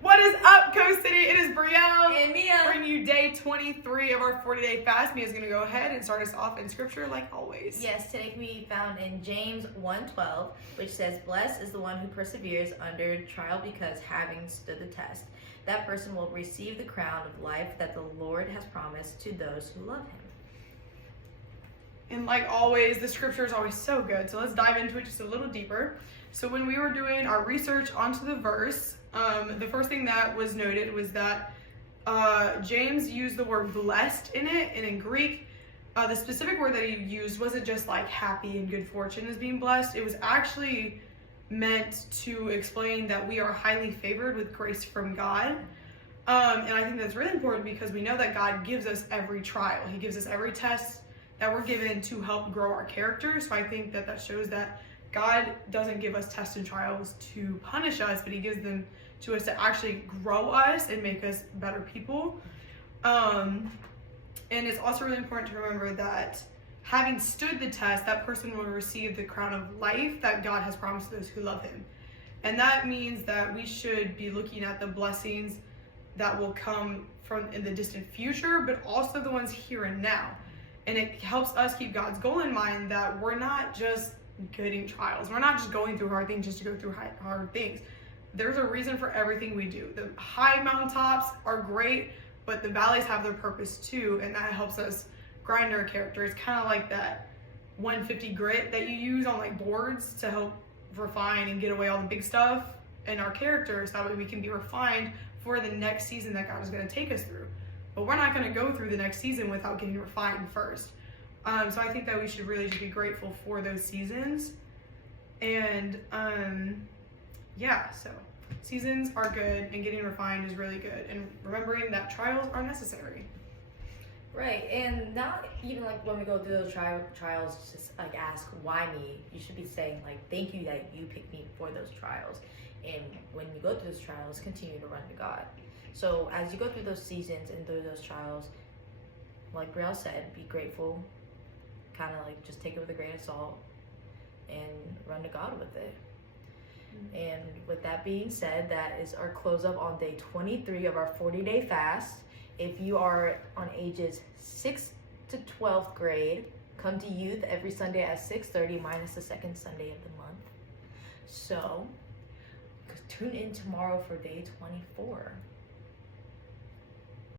What is up, Coast City? It is Brielle and Mea. Bringing you day 23 of our 40-day fast. Mia's going to go ahead and start us off in scripture like always. Yes, today can be found in James 1:12, which says, "Blessed is the one who perseveres under trial, because having stood the test, that person will receive the crown of life that the Lord has promised to those who love him." And like always, the scripture is always so good. So let's dive into it just a little deeper. So when we were doing our research onto the verse, the first thing that was noted was that James used the word blessed in it, and in Greek, the specific word that he used wasn't just like happy and good fortune as being blessed. It was actually meant to explain that we are highly favored with grace from God. And I think that's really important because we know that God gives us every trial. He gives us every test that we're given to help grow our character. So I think that that shows that God doesn't give us tests and trials to punish us, but he gives them to us to actually grow us and make us better people. And it's also really important to remember that having stood the test, that person will receive the crown of life that God has promised those who love him. And that means that we should be looking at the blessings that will come from in the distant future, but also the ones here and now. And it helps us keep God's goal in mind, that we're not just getting trials. We're not just going through hard things just to go through hard things. There's a reason for everything we do. The high mountaintops are great, but the valleys have their purpose too, and that helps us grind our character. It's kind of like that 150 grit that you use on like boards to help refine and get away all the big stuff in our characters. That way we can be refined for the next season that God is going to take us through. But we're not going to go through the next season without getting refined first. So I think that we should really just be grateful for those seasons. And so seasons are good, and getting refined is really good. And remembering that trials are necessary. Right, and not even like when we go through those trials, just like ask, why me? You should be saying like, thank you that you picked me for those trials. And when you go through those trials, continue to run to God. So as you go through those seasons and through those trials, like Brielle said, be grateful, kind of like just take it with a grain of salt and run to God with it. And with that being said, that is our close up on day 23 of our 40-day fast. If you are on ages 6th to 12th grade, come to youth every Sunday at 6:30 minus the second Sunday of the month. So tune in tomorrow for day 24.